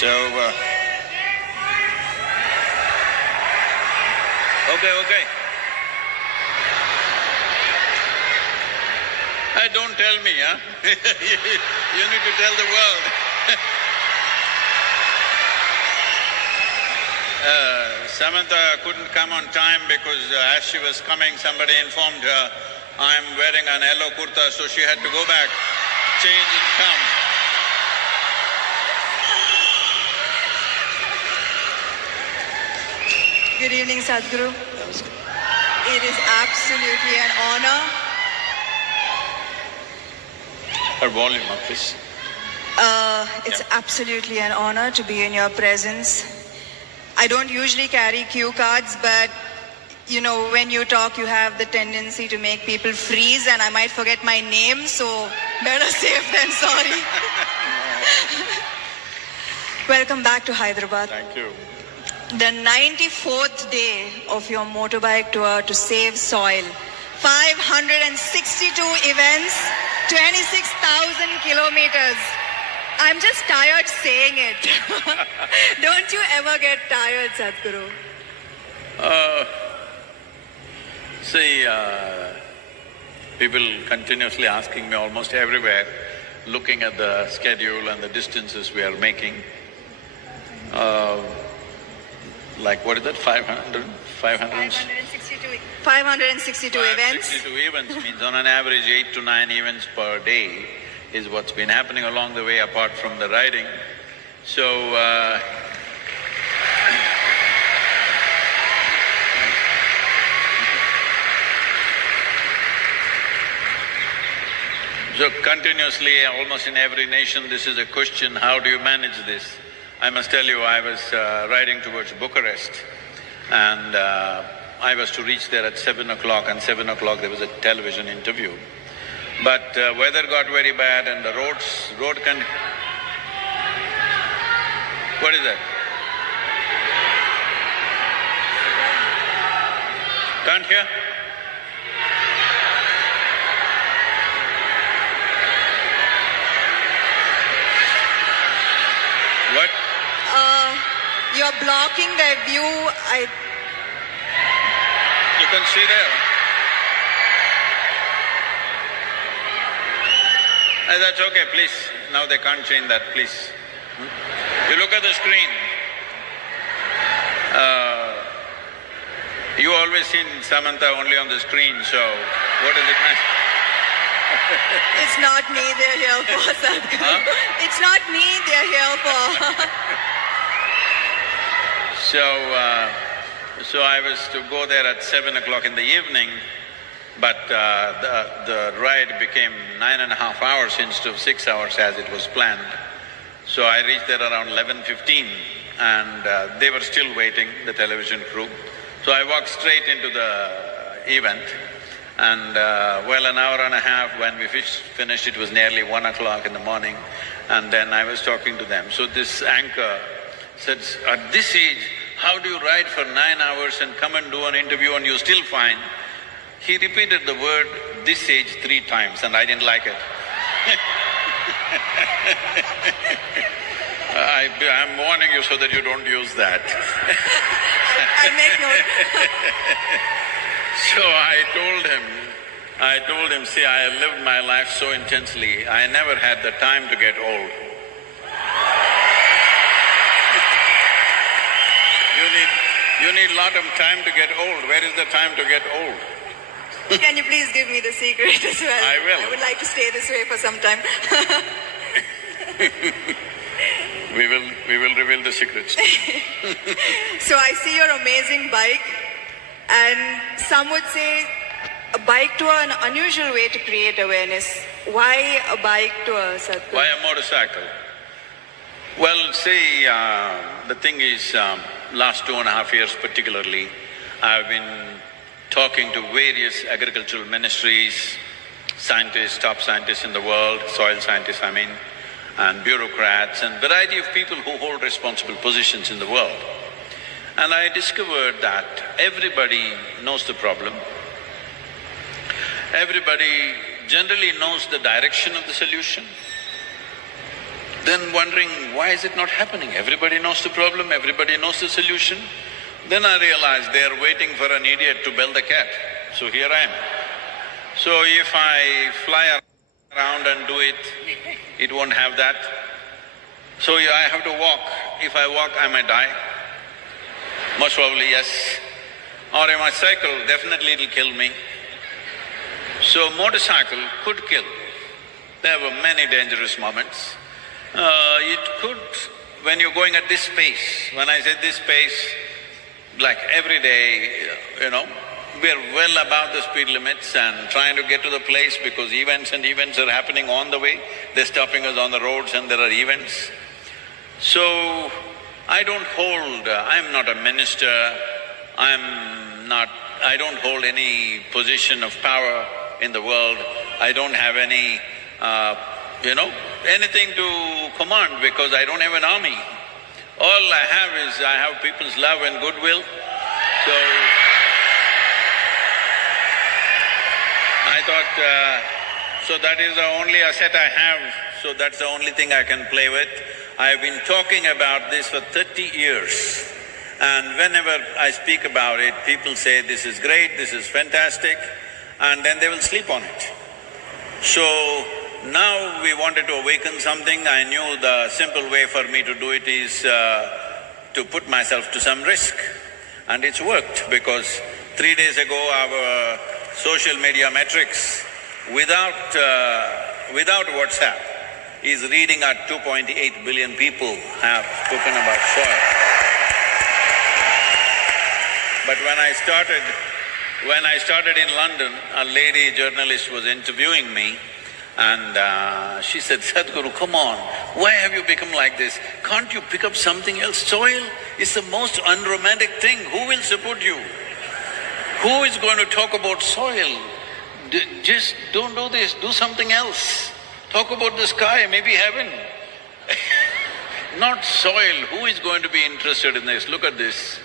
Okay. Don't tell me, huh? You need to tell the world. Samantha couldn't come on time because as she was coming, somebody informed her, I'm wearing an yellow kurta, so she had to go back, change and come. Good evening, Sadhguru. It is absolutely an honor. Her volume up, please. It's absolutely an honor to be in your presence. I don't usually carry cue cards, but you know, when you talk, you have the tendency to make people freeze, and I might forget my name, so better safe than sorry. Welcome back to Hyderabad. Thank you. The 94th day of your motorbike tour to save soil. 562 events, 26,000 kilometers. I'm just tired saying it. Don't you ever get tired, Sadhguru? People continuously asking me almost everywhere, looking at the schedule and the distances we are making. Like what is that, 500? 562 events. 562 events means on an average 8 to 9 events per day is what's been happening along the way apart from the riding. So, continuously, almost in every nation, this is a question, how do you manage this? I must tell you, I was riding towards Bucharest and I was to reach there at 7 o'clock, and 7 o'clock there was a television interview. But weather got very bad and the road What is that? Can't hear? What? You're blocking their view. You can see there. That's okay, please. Now they can't change that, please. You look at the screen. You always seen Samantha only on the screen, so what does it matter? It's not me they're here for, Sadhguru. Huh? It's not me they're here for. So I was to go there at 7 o'clock in the evening, but the ride became 9.5 hours instead of 6 hours as it was planned. So I reached there around 11:15 and they were still waiting, the television crew. So I walked straight into the event and well, an hour and a half when we finished, it was nearly 1 o'clock in the morning, and then I was talking to them. So this anchor said, at this age, how do you ride for 9 hours and come and do an interview and you're still fine? He repeated the word, this age 3 times, and I didn't like it. I'm warning you so that you don't use that. I'll make note. So I told him, see, I lived my life so intensely, I never had the time to get old. You need lot of time to get old. Where is the time to get old? Can you please give me the secret as well? I will. I would like to stay this way for some time. We will reveal the secrets. So I see your amazing bike, and some would say a bike tour, an unusual way to create awareness. Why a bike tour, Sadhguru? Why a motorcycle? Well, see, the thing is, last 2.5 years particularly, I've been talking to various agricultural ministries, scientists, top scientists in the world, soil scientists I mean, and bureaucrats and variety of people who hold responsible positions in the world. And I discovered that everybody knows the problem. Everybody generally knows the direction of the solution. Then wondering, why is it not happening? Everybody knows the problem, everybody knows the solution. Then I realized they are waiting for an idiot to bell the cat. So here I am. So if I fly around and do it, it won't have that. So I have to walk. If I walk, I might die. Most probably, yes. Or if I cycle, definitely it'll kill me. So motorcycle could kill. There were many dangerous moments. It could, when you're going at this pace, when I say this pace, like every day, we're well above the speed limits and trying to get to the place because events and events are happening on the way. They're stopping us on the roads and there are events. So, I I'm not a minister, I don't hold any position of power in the world. I don't have any, anything to command because I don't have an army. All I have is I have people's love and goodwill. So, I thought, so that is the only asset I have, so that's the only thing I can play with. I've been talking about this for 30 years and whenever I speak about it, people say, this is great, this is fantastic, and then they will sleep on it. So, now we wanted to awaken something. I knew the simple way for me to do it is to put myself to some risk. And it's worked because 3 days ago our social media metrics without WhatsApp is reading at 2.8 billion people have spoken about soil. But when I started in London, a lady journalist was interviewing me and she said, Sadhguru, come on, why have you become like this? Can't you pick up something else? Soil is the most unromantic thing. Who will support you? Who is going to talk about soil? Just don't do this, do something else. Talk about the sky, maybe heaven. Not soil. Who is going to be interested in this? Look at this.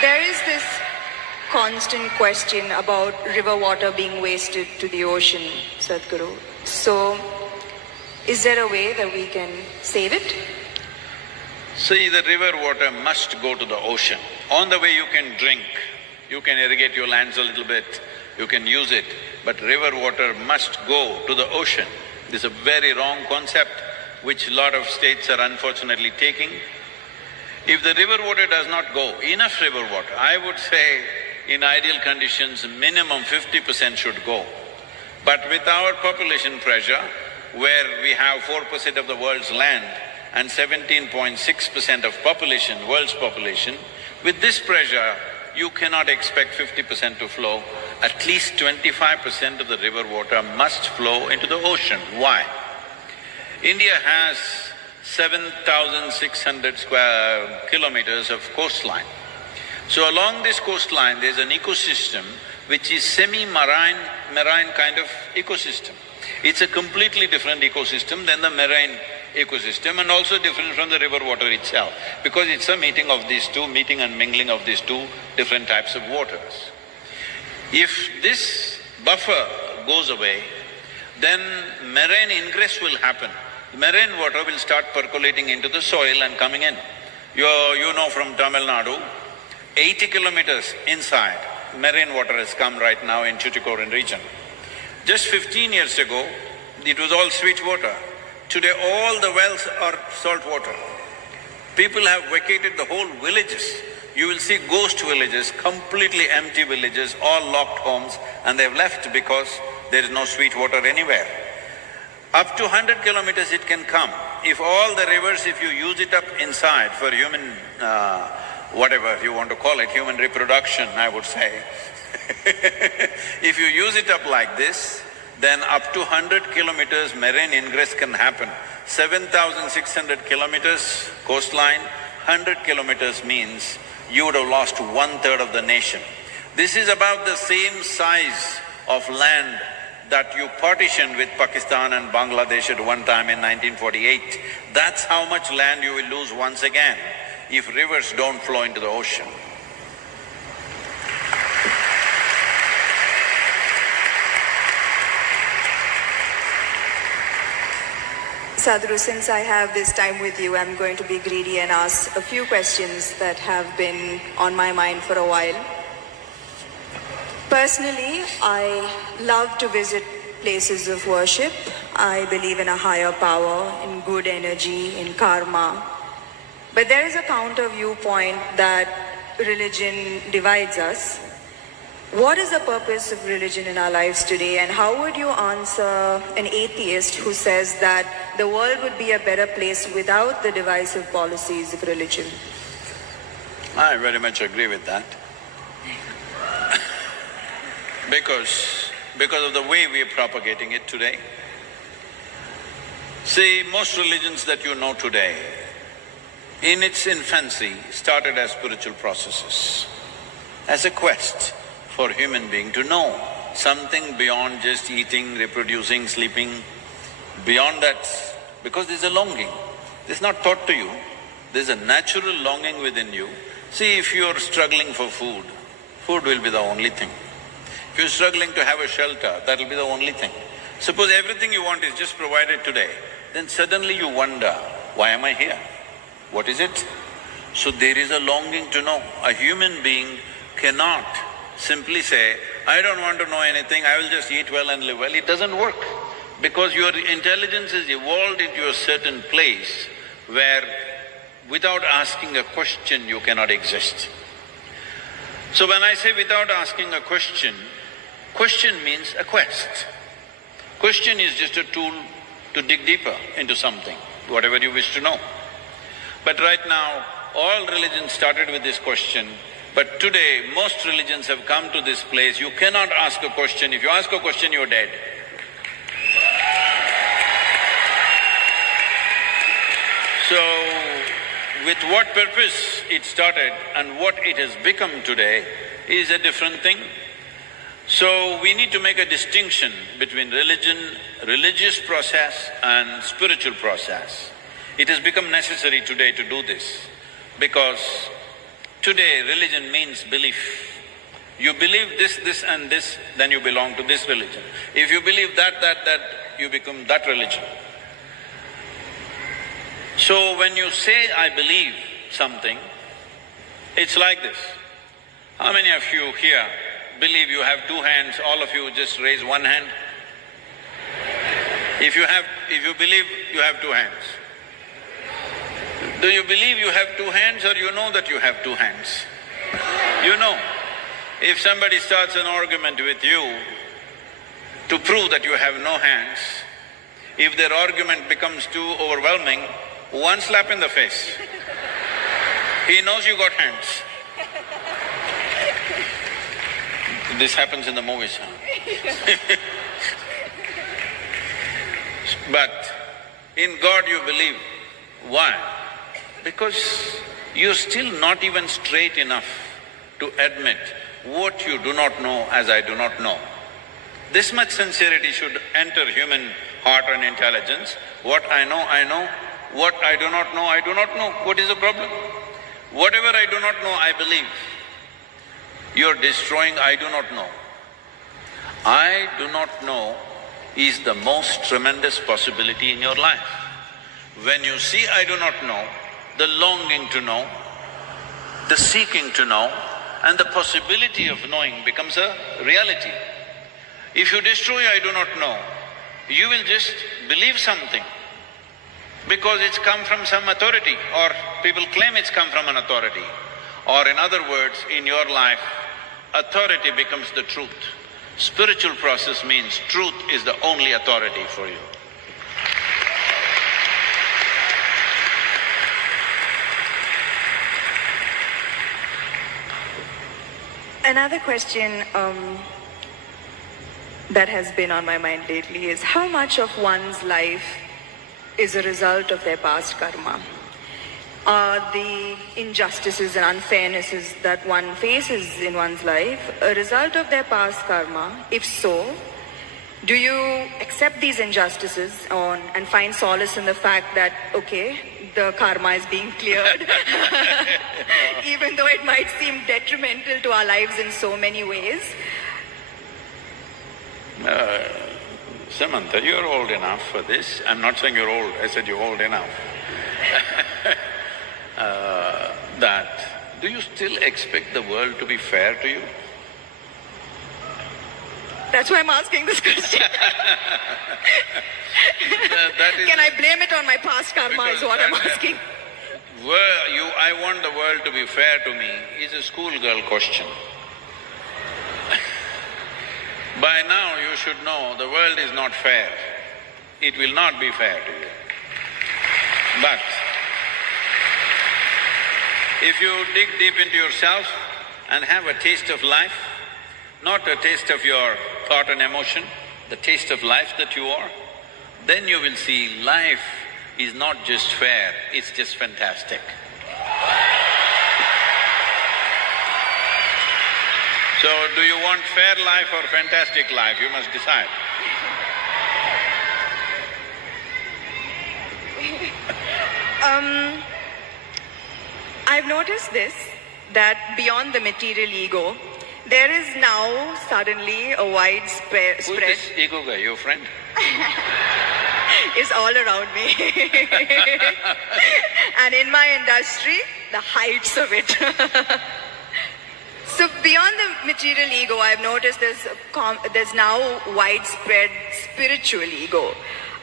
There is this constant question about river water being wasted to the ocean, Sadhguru. So, is there a way that we can save it? See, the river water must go to the ocean. On the way you can drink, you can irrigate your lands a little bit, you can use it, but river water must go to the ocean. This is a very wrong concept which a lot of states are unfortunately taking. If the river water does not go, enough river water, I would say in ideal conditions, minimum 50% should go. But with our population pressure, where we have 4% of the world's land and 17.6% of population, world's population, with this pressure, you cannot expect 50% to flow. At least 25% of the river water must flow into the ocean. Why? India has 7,600 square kilometers of coastline. So along this coastline, there's an ecosystem which is semi-marine kind of ecosystem. It's a completely different ecosystem than the marine ecosystem and also different from the river water itself, because it's a meeting of these two, meeting and mingling of these two different types of waters. If this buffer goes away, then marine ingress will happen. Marine water will start percolating into the soil and coming in. You know from Tamil Nadu, 80 kilometers inside, marine water has come right now in Tuticorin region. Just 15 years ago, it was all sweet water. Today all the wells are salt water. People have vacated the whole villages. You will see ghost villages, completely empty villages, all locked homes, and they've left because there is no sweet water anywhere. Up to 100 kilometers it can come. If all the rivers, if you use it up inside for human, whatever you want to call it, human reproduction, I would say. If you use it up like this, then up to 100 kilometers marine ingress can happen. 7,600 kilometers coastline, 100 kilometers means you would have lost 1/3 of the nation. This is about the same size of land that you partitioned with Pakistan and Bangladesh at one time in 1948. That's how much land you will lose once again if rivers don't flow into the ocean. Sadhguru, since I have this time with you, I'm going to be greedy and ask a few questions that have been on my mind for a while. Personally, I love to visit places of worship. I believe in a higher power, in good energy, in karma. But there is a counter viewpoint that religion divides us. What is the purpose of religion in our lives today, and how would you answer an atheist who says that the world would be a better place without the divisive policies of religion? I very much agree with that. Because of the way we are propagating it today. See, most religions that you know today, in its infancy, started as spiritual processes, as a quest for human being to know something beyond just eating, reproducing, sleeping, beyond that, because there's a longing. This is not taught to you, there's a natural longing within you. See, if you're struggling for food, food will be the only thing. If you're struggling to have a shelter, that'll be the only thing. Suppose everything you want is just provided today, then suddenly you wonder, why am I here? What is it? So there is a longing to know. A human being cannot simply say, I don't want to know anything, I will just eat well and live well. It doesn't work, because your intelligence is evolved into a certain place where without asking a question you cannot exist. So when I say without asking a question means a quest. Question is just a tool to dig deeper into something, whatever you wish to know. But right now, all religions started with this question, but today most religions have come to this place, you cannot ask a question. If you ask a question, you're dead. So, with what purpose it started and what it has become today is a different thing. So, we need to make a distinction between religion, religious process and spiritual process. It has become necessary today to do this, because today religion means belief. You believe this and this, then you belong to this religion. If you believe that, you become that religion. So when you say, I believe something, it's like this. How many of you here believe you have two hands? All of you just raise one hand. If you believe you have two hands, do you believe you have two hands, or you know that you have two hands? You know. If somebody starts an argument with you to prove that you have no hands, if their argument becomes too overwhelming, one slap in the face. He knows you got hands. This happens in the movies, huh? But in God you believe. Why? Because you're still not even straight enough to admit what you do not know as I do not know. This much sincerity should enter human heart and intelligence. What I know, I know. What I do not know, I do not know. What is the problem? Whatever I do not know, I believe. You're destroying I do not know. I do not know is the most tremendous possibility in your life. When you see I do not know, the longing to know, the seeking to know, and the possibility of knowing becomes a reality. If you destroy I do not know, you will just believe something because it's come from some authority, or people claim it's come from an authority. Or in other words, in your life, authority becomes the truth. Spiritual process means truth is the only authority for you. Another question that has been on my mind lately is how much of one's life is a result of their past karma? Are the injustices and unfairnesses that one faces in one's life a result of their past karma? If so, do you accept these injustices and find solace in the fact that, okay, the karma is being cleared, even though it might seem detrimental to our lives in so many ways? Samantha, you're old enough for this. I'm not saying you're old, I said you're old enough. That, do you still expect the world to be fair to you? That's why I'm asking this question. That is… Can I blame it on my past karma is what I'm asking. I want the world to be fair to me is a schoolgirl question. By now you should know the world is not fair. It will not be fair to you. But if you dig deep into yourself and have a taste of life, not a taste of your thought and emotion, the taste of life that you are, then you will see life is not just fair, it's just fantastic. So, do you want fair life or fantastic life? You must decide. I've noticed this, that beyond the material ego, there is now suddenly a widespread… Who's this ego guy, your friend? is all around me. And in my industry, the heights of it. So beyond the material ego, I've noticed there's now widespread spiritual go.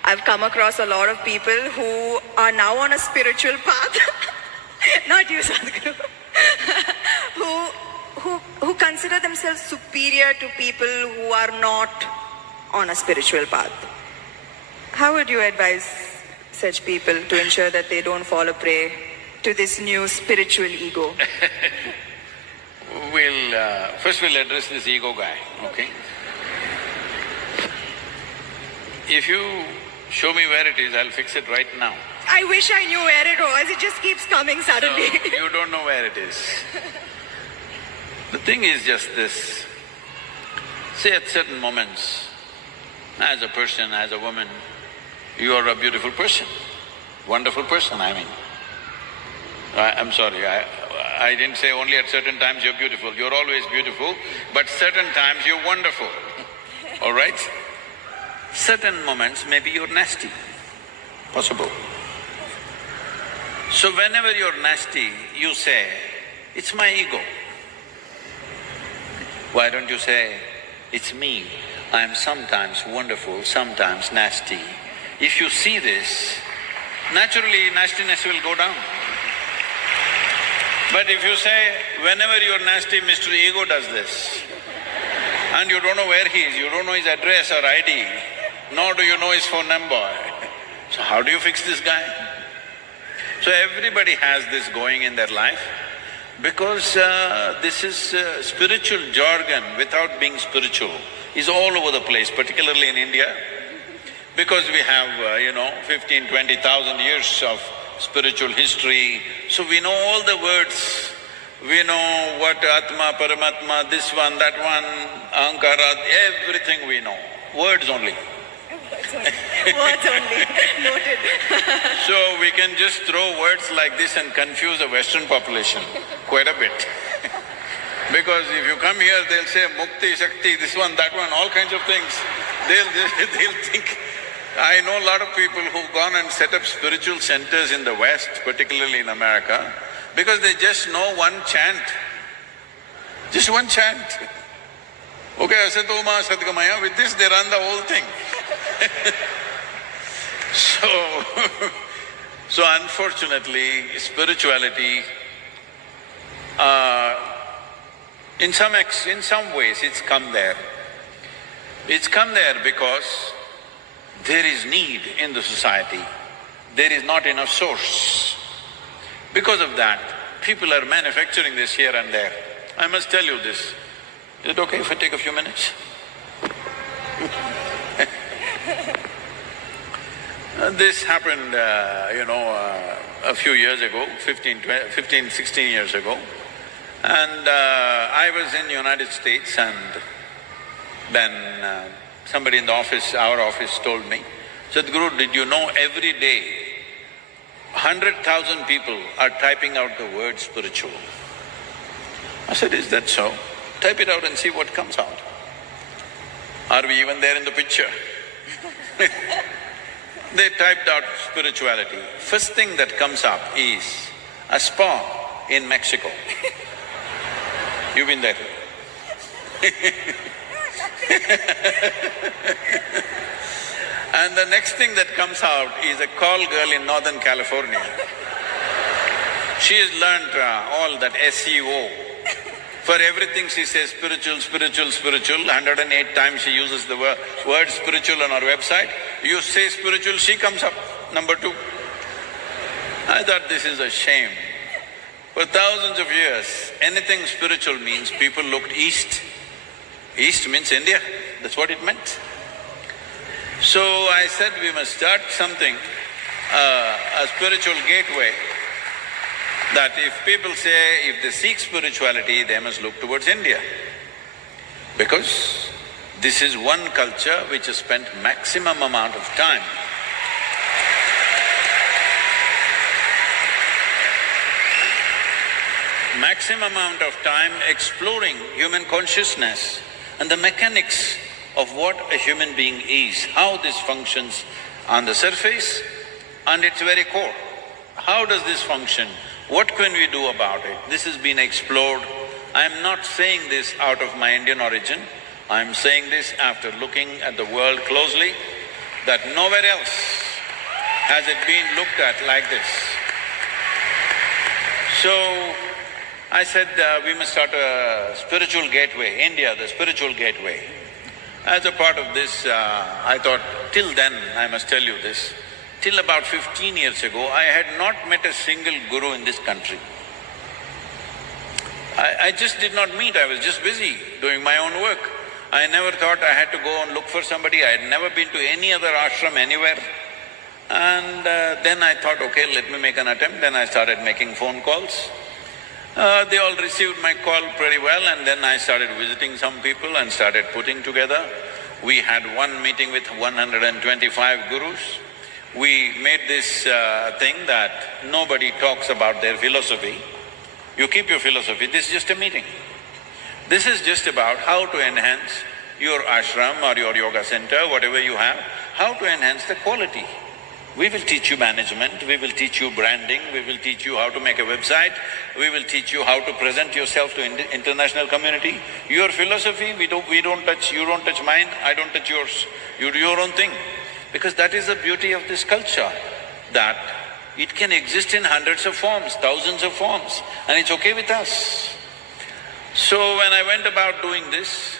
I've come across a lot of people who are now on a spiritual path, not you, Sadhguru, who consider themselves superior to people who are not on a spiritual path. How would you advise such people to ensure that they don't fall a prey to this new spiritual ego? First we'll address this ego guy, okay? If you show me where it is, I'll fix it right now. I wish I knew where it was, it just keeps coming suddenly. So, you don't know where it is. The thing is just this, say at certain moments, as a person, as a woman, you are a beautiful person, wonderful person, I mean. I'm sorry, I didn't say only at certain times you're beautiful, you're always beautiful, but certain times you're wonderful, all right? Certain moments maybe you're nasty, possible. So whenever you're nasty, you say, it's my ego. Why don't you say, it's me, I'm sometimes wonderful, sometimes nasty. If you see this, naturally nastiness will go down. But if you say, whenever you're nasty, Mr. Ego does this, and you don't know where he is, you don't know his address or ID, nor do you know his phone number, so how do you fix this guy? So everybody has this going in their life because this is spiritual jargon without being spiritual is all over the place, particularly in India, because we have 15, 20,000 years of spiritual history, so we know all the words, we know what Atma, Paramatma, this one, that one, Ahankara, everything we know, words only. Words only, noted. So we can just throw words like this and confuse the Western population quite a bit. Because if you come here, they'll say Mukti, Shakti, this one, that one, all kinds of things. They'll think… I know a lot of people who've gone and set up spiritual centers in the West, particularly in America, because they just know one chant, just one chant. Okay, Asatoma Sadgamaya, with this they run the whole thing. So unfortunately, spirituality, in some ways it's come there. It's come there because there is need in the society, there is not enough source. Because of that, people are manufacturing this here and there. I must tell you this. Is it okay if I take a few minutes? This happened, a few years ago, 15, 16 years ago. And I was in the United States, and then somebody in the office, our office, told me, Sadhguru, did you know every day 100,000 people are typing out the word spiritual? I said, is that so? Type it out and see what comes out. Are we even there in the picture? They typed out spirituality. First thing that comes up is a spa in Mexico. You've been there? And the next thing that comes out is a call girl in Northern California. She has learned all that SEO. For everything she says spiritual, spiritual, spiritual. 108 times she uses the word spiritual on her website. You say spiritual, she comes up, number 2. I thought this is a shame. For thousands of years, anything spiritual means people looked east. East means India, that's what it meant. So I said we must start something, a spiritual gateway, that if people say if they seek spirituality, they must look towards India. Because this is one culture which has spent maximum amount of time exploring human consciousness and the mechanics of what a human being is, how this functions on the surface and its very core. How does this function? What can we do about it? This has been explored. I'm not saying this out of my Indian origin, I'm saying this after looking at the world closely, that nowhere else has it been looked at like this. So, I said we must start a spiritual gateway, India, the spiritual gateway. As a part of this, I thought, till then, I must tell you this, till about 15 years ago, I had not met a single guru in this country. I just did not meet, I was just busy doing my own work. I never thought I had to go and look for somebody, I had never been to any other ashram anywhere. And then I thought, okay, let me make an attempt, then I started making phone calls. They all received my call pretty well, and then I started visiting some people and started putting together. We had one meeting with 125 gurus. We made this thing that nobody talks about their philosophy. You keep your philosophy, this is just a meeting. This is just about how to enhance your ashram or your yoga center, whatever you have, how to enhance the quality. We will teach you management, we will teach you branding, we will teach you how to make a website, we will teach you how to present yourself to international community. Your philosophy, we don't touch, you don't touch mine, I don't touch yours. You do your own thing. Because that is the beauty of this culture, that it can exist in hundreds of forms, thousands of forms, and it's okay with us. So when I went about doing this,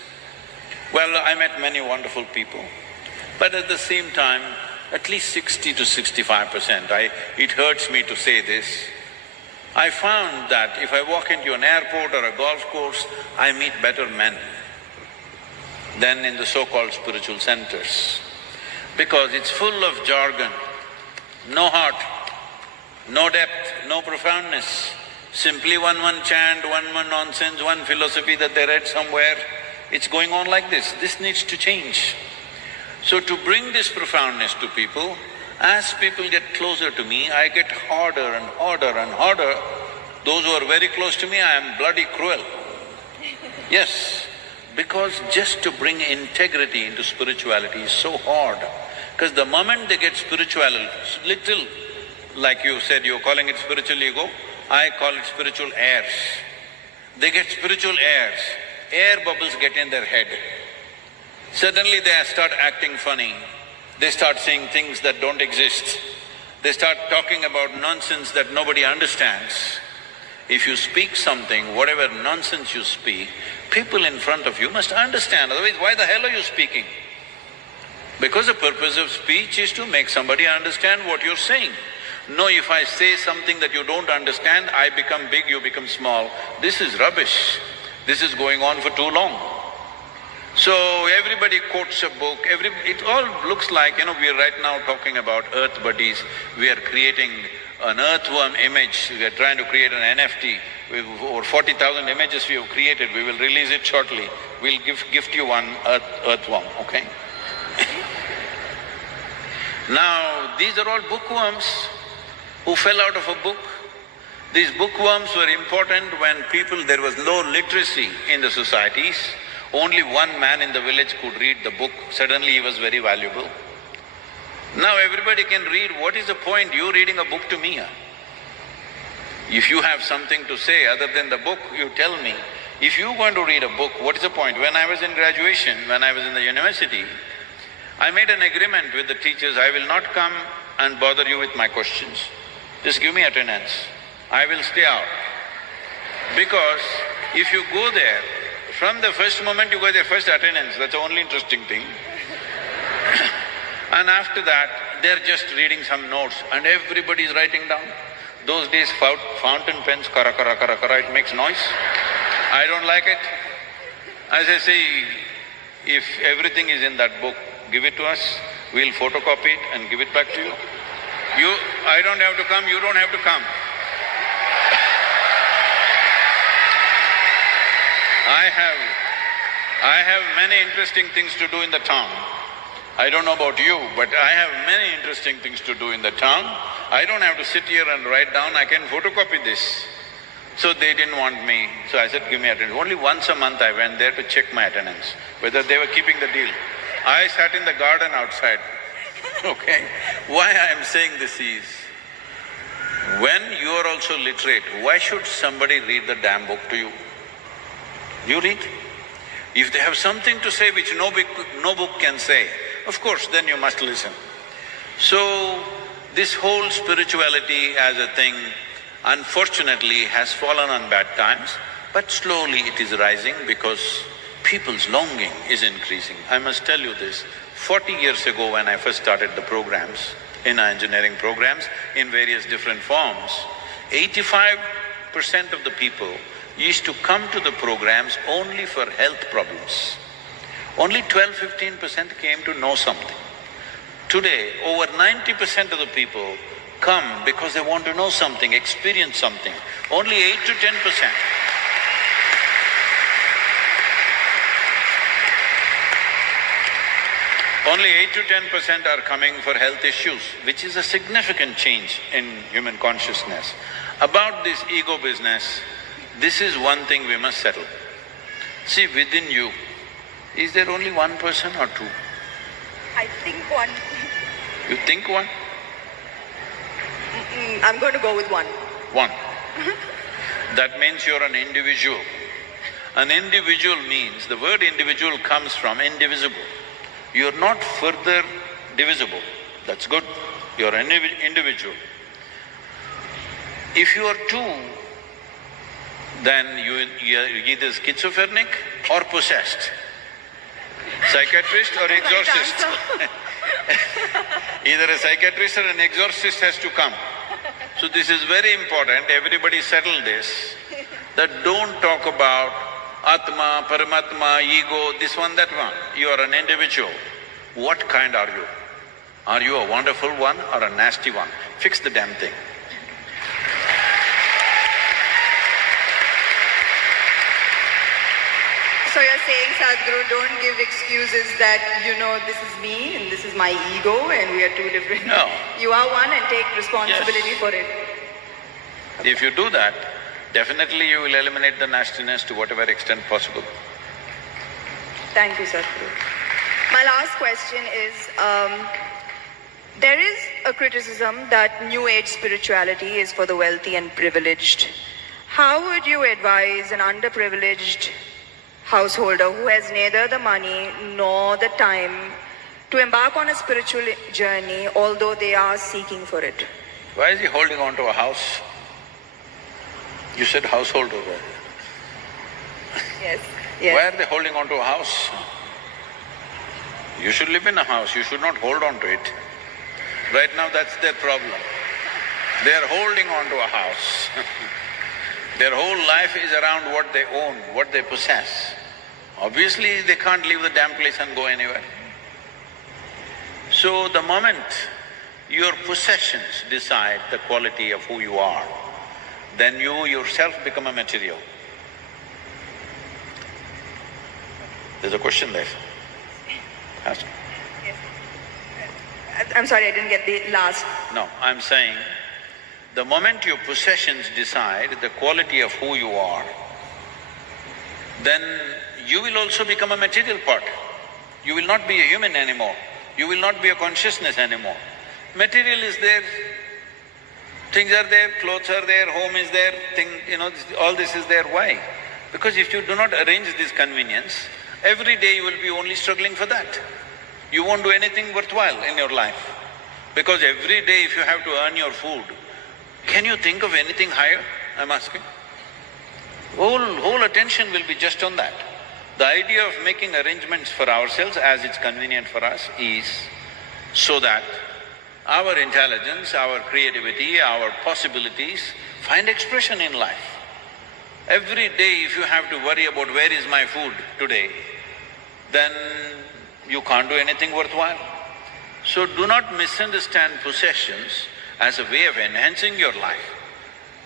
well, I met many wonderful people, but at the same time, at least 60 to 65%, it hurts me to say this, I found that if I walk into an airport or a golf course, I meet better men than in the so-called spiritual centers. Because it's full of jargon, no heart, no depth, no profoundness, simply one chant, one nonsense, one philosophy that they read somewhere. It's going on like this. This needs to change. So to bring this profoundness to people, as people get closer to me, I get harder and harder and harder. Those who are very close to me, I am bloody cruel. Yes, because just to bring integrity into spirituality is so hard. Because the moment they get spiritual, little, like you said, you're calling it spiritual ego, I call it spiritual airs. They get spiritual airs, air bubbles get in their head. Suddenly they start acting funny, they start saying things that don't exist, they start talking about nonsense that nobody understands. If you speak something, whatever nonsense you speak, people in front of you must understand, otherwise why the hell are you speaking? Because the purpose of speech is to make somebody understand what you're saying. No, if I say something that you don't understand, I become big, you become small. This is rubbish. This is going on for too long. So everybody quotes a book, it all looks like, we are right now talking about earth buddies, we are creating an earthworm image, we are trying to create an NFT. Over 40,000 images we have created, we will release it shortly. We'll gift you one earthworm, okay? Now, these are all bookworms who fell out of a book. These bookworms were important when there was low literacy in the societies. Only one man in the village could read the book, suddenly he was very valuable. Now everybody can read, what is the point you reading a book to me? If you have something to say other than the book, you tell me. If you're going to read a book, what is the point? When I was in graduation, when I was in the university, I made an agreement with the teachers, I will not come and bother you with my questions. Just give me attendance. I will stay out. Because if you go there, from the first moment you go there, first attendance, that's the only interesting thing. And after that, they're just reading some notes and everybody is writing down. Those days fountain pens, kara kara kara kara, it makes noise. I don't like it. As I say, if everything is in that book, give it to us, we'll photocopy it and give it back to you. I don't have to come, you don't have to come. I have many interesting things to do in the town. I don't know about you, but I have many interesting things to do in the town. I don't have to sit here and write down, I can photocopy this. So they didn't want me, so I said, give me attendance. Only once a month I went there to check my attendance, whether they were keeping the deal. I sat in the garden outside, okay? Why I am saying this is, when you are also literate, why should somebody read the damn book to you? You read. If they have something to say which no book can say, of course, then you must listen. So, this whole spirituality as a thing, unfortunately, has fallen on bad times, but slowly it is rising because people's longing is increasing. I must tell you this, 40 years ago when I first started the programs, in our engineering programs, in various different forms, 85% of the people used to come to the programs only for health problems. Only 12–15% came to know something. Today, over 90% of the people come because they want to know something, experience something. Only 8 to 10%. Only 8 to 10% are coming for health issues, which is a significant change in human consciousness. About this ego business, this is one thing we must settle. See, within you, is there only one person or two? I think one. You think one? I'm going to go with one. One. That means you're an individual. An individual means, the word individual comes from indivisible. You're not further divisible, that's good, you're an individual. If you are two, then you're either schizophrenic or possessed, psychiatrist or exorcist. Either a psychiatrist or an exorcist has to come. So this is very important, everybody settle this, that don't talk about Atma, Paramatma, ego, this one, that one. You are an individual. What kind are you? Are you a wonderful one or a nasty one? Fix the damn thing. So you're saying, Sadhguru, don't give excuses that, this is me and this is my ego and we are two different… No. You are one and take responsibility for it. If you do that, definitely you will eliminate the nastiness to whatever extent possible. Thank you, Sadhguru. My last question is, there is a criticism that New Age spirituality is for the wealthy and privileged. How would you advise an underprivileged householder who has neither the money nor the time to embark on a spiritual journey, although they are seeking for it? Why is he holding on to a house? You said householder. Yes, yes. Why are they holding on to a house? You should live in a house, you should not hold on to it. Right now that's their problem. They are holding on to a house. Their whole life is around what they own, what they possess. Obviously, they can't leave the damn place and go anywhere. So the moment your possessions decide the quality of who you are, then you yourself become a material. There's a question there. Ask. Yes. I'm sorry, I didn't get the last… No, I'm saying, the moment your possessions decide the quality of who you are, then you will also become a material part. You will not be a human anymore. You will not be a consciousness anymore. Material is there, things are there, clothes are there, home is there, all this is there. Why? Because if you do not arrange this convenience, every day you will be only struggling for that. You won't do anything worthwhile in your life. Because every day if you have to earn your food, can you think of anything higher, I'm asking? Whole attention will be just on that. The idea of making arrangements for ourselves as it's convenient for us is so that our intelligence, our creativity, our possibilities find expression in life. Every day if you have to worry about where is my food today, then you can't do anything worthwhile. So do not misunderstand possessions as a way of enhancing your life.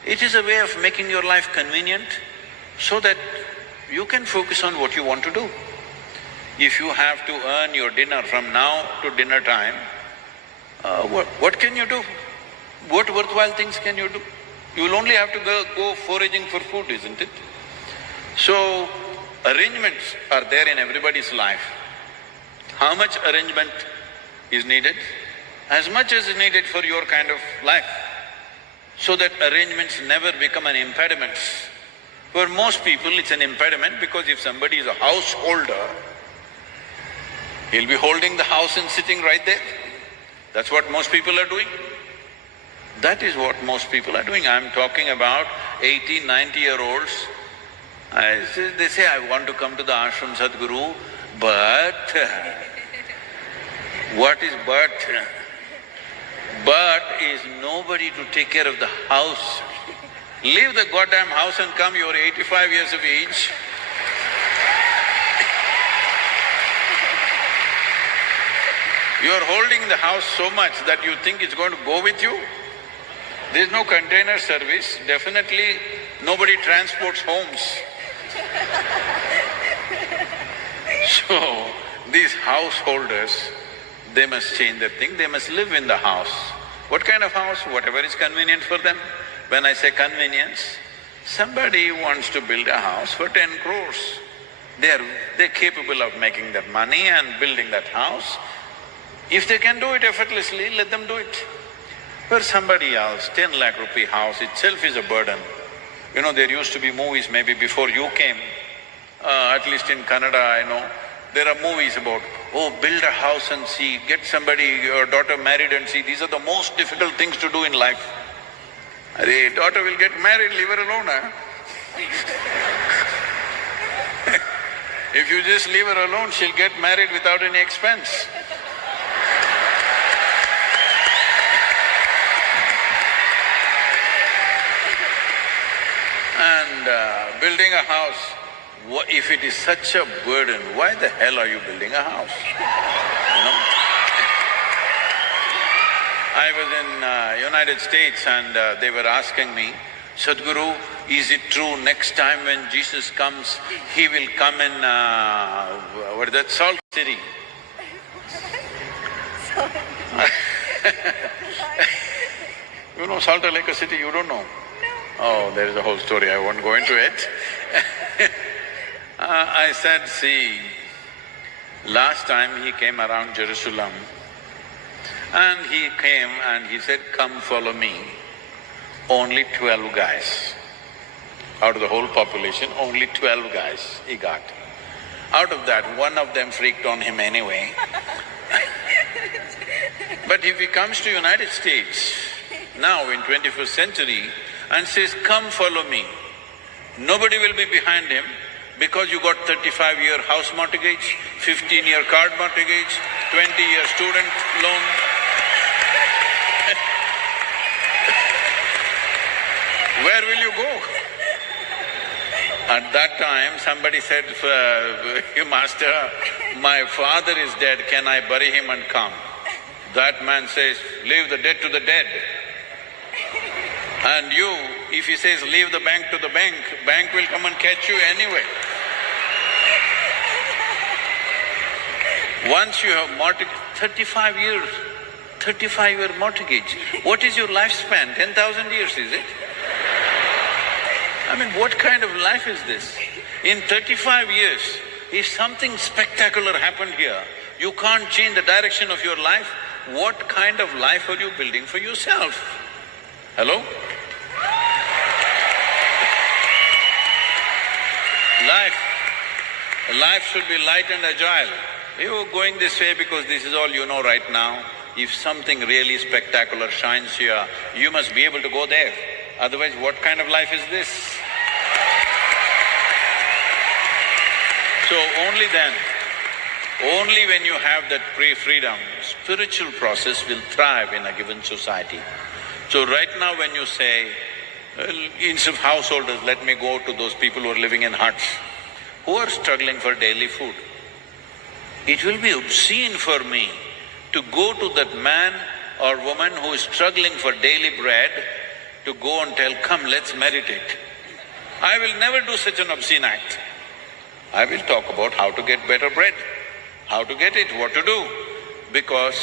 It is a way of making your life convenient so that you can focus on what you want to do. If you have to earn your dinner from now to dinner time, what can you do? What worthwhile things can you do? You will only have to go foraging for food, isn't it? So, arrangements are there in everybody's life. How much arrangement is needed? As much as is needed for your kind of life, so that arrangements never become an impediment. For most people, it's an impediment because if somebody is a householder, he'll be holding the house and sitting right there. That's what most people are doing. That is what most people are doing. I'm talking about 80, 90-year-olds. They say, I want to come to the ashram, Sadhguru, but… What is but? But is nobody to take care of the house. Leave the goddamn house and come, you're 85 years of age. You're holding the house so much that you think it's going to go with you. There's no container service, definitely nobody transports homes. So, these householders, they must change their thing, they must live in the house. What kind of house? Whatever is convenient for them. When I say convenience, somebody wants to build a house for 10 crores. They're capable of making that money and building that house. If they can do it effortlessly, let them do it. For somebody else, 10 lakh rupee house itself is a burden. You know, there used to be movies maybe before you came, at least in Kannada I know, there are movies about, oh, build a house and see, get somebody, your daughter married and see, these are the most difficult things to do in life. Arey, daughter will get married, leave her alone, huh? If you just leave her alone, she'll get married without any expense. And building a house, if it is such a burden, why the hell are you building a house? You know? I was in United States and they were asking me, Sadhguru, is it true next time when Jesus comes, he will come in, what is that, Salt City? You know Salt Lake City, you don't know? Oh, there is a whole story, I won't go into it. I said, see, last time he came around Jerusalem and he came and he said, come follow me. Only 12 guys. Out of the whole population, only 12 guys he got. Out of that, one of them freaked on him anyway. But if he comes to United States, now in 21st century, and says, come follow me, nobody will be behind him because you got 35-year house mortgage, 15-year card mortgage, 20-year student loan. Where will you go? At that time, somebody said, Master, my father is dead, can I bury him and come? That man says, leave the dead to the dead. And you, if he says, leave the bank to the bank, bank will come and catch you anyway. Once you have mortgage, 35 years, 35-year mortgage, what is your lifespan? 10,000 years, is it? I mean, what kind of life is this? In 35 years, if something spectacular happened here, you can't change the direction of your life, what kind of life are you building for yourself? Hello? Life should be light and agile. You're going this way because this is all you know right now. If something really spectacular shines here, you must be able to go there. Otherwise, what kind of life is this? So only then, only when you have that freedom, spiritual process will thrive in a given society. So right now when you say, well, instead of householders, let me go to those people who are living in huts, who are struggling for daily food. It will be obscene for me to go to that man or woman who is struggling for daily bread to go and tell, come, let's meditate. I will never do such an obscene act. I will talk about how to get better bread, how to get it, what to do. Because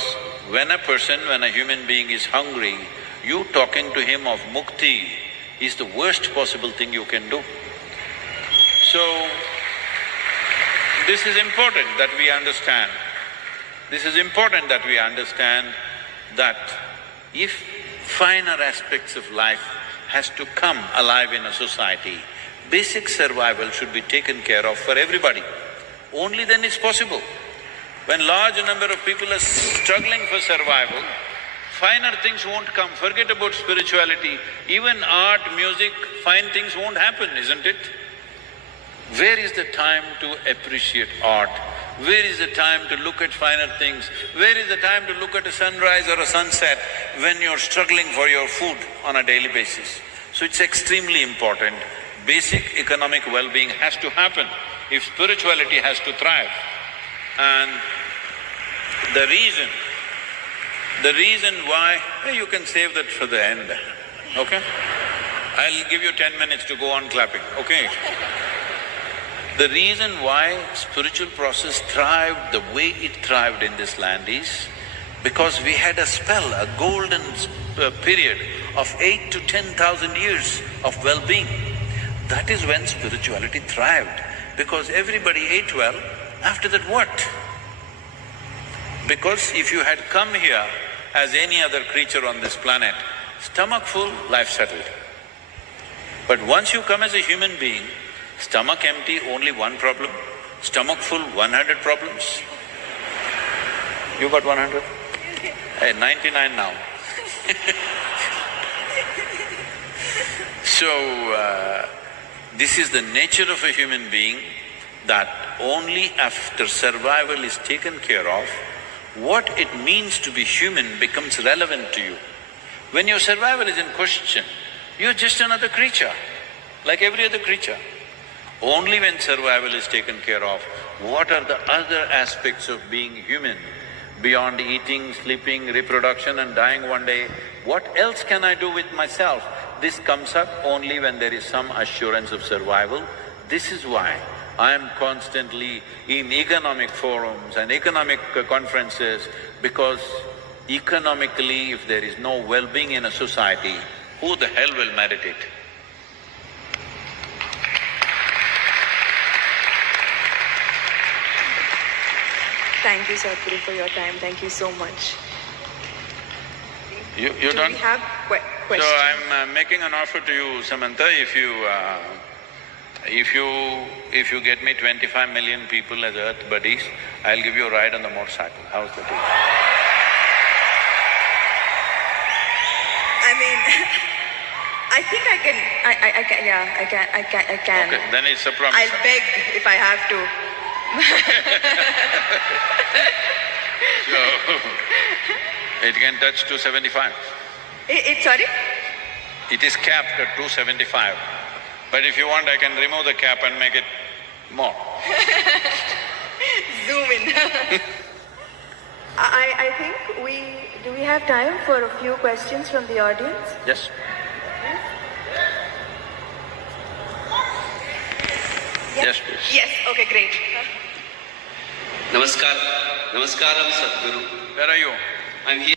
when a human being is hungry, you talking to him of mukti is the worst possible thing you can do. So, this is important that we understand. This is important that we understand that if finer aspects of life has to come alive in a society, basic survival should be taken care of for everybody. Only then it's possible. When large number of people are struggling for survival, finer things won't come. Forget about spirituality, even art, music, fine things won't happen, isn't it? Where is the time to appreciate art? Where is the time to look at finer things? Where is the time to look at a sunrise or a sunset when you're struggling for your food on a daily basis? So it's extremely important. Basic economic well-being has to happen if spirituality has to thrive. And the reason why… you can save that for the end, okay? I'll give you 10 minutes to go on clapping, okay? The reason why spiritual process thrived the way it thrived in this land is because we had a spell, a golden period of 8 to 10,000 years of well-being. That is when spirituality thrived, because everybody ate well. After that, what? Because if you had come here as any other creature on this planet, stomach full, life settled. But once you come as a human being, stomach empty, only one problem, stomach full, 100 problems. You got 100? Hey, 99 now. So, this is the nature of a human being, that only after survival is taken care of, what it means to be human becomes relevant to you. When your survival is in question, you're just another creature, like every other creature. Only when survival is taken care of, what are the other aspects of being human, beyond eating, sleeping, reproduction and dying one day, what else can I do with myself? This comes up only when there is some assurance of survival. This is why I am constantly in economic forums and economic conferences, because economically, if there is no well-being in a society, who the hell will meditate? Thank you, Sadhguru, for your time. Thank you so much. You're Do done? we have questions? So I'm making an offer to you, Samantha, if you get me 25 million people as earth buddies, I'll give you a ride on the motorcycle. How's the deal? I mean, I think I can. Okay, then it's a promise. I'll beg if I have to. So, it can touch 275. Sorry? It is capped at 275. But if you want, I can remove the cap and make it more. Zoom in. I think do we have time for a few questions from the audience? Yes. Yes, please. Yes, okay, great. Namaskaram Sadhguru. Where are you? I'm here.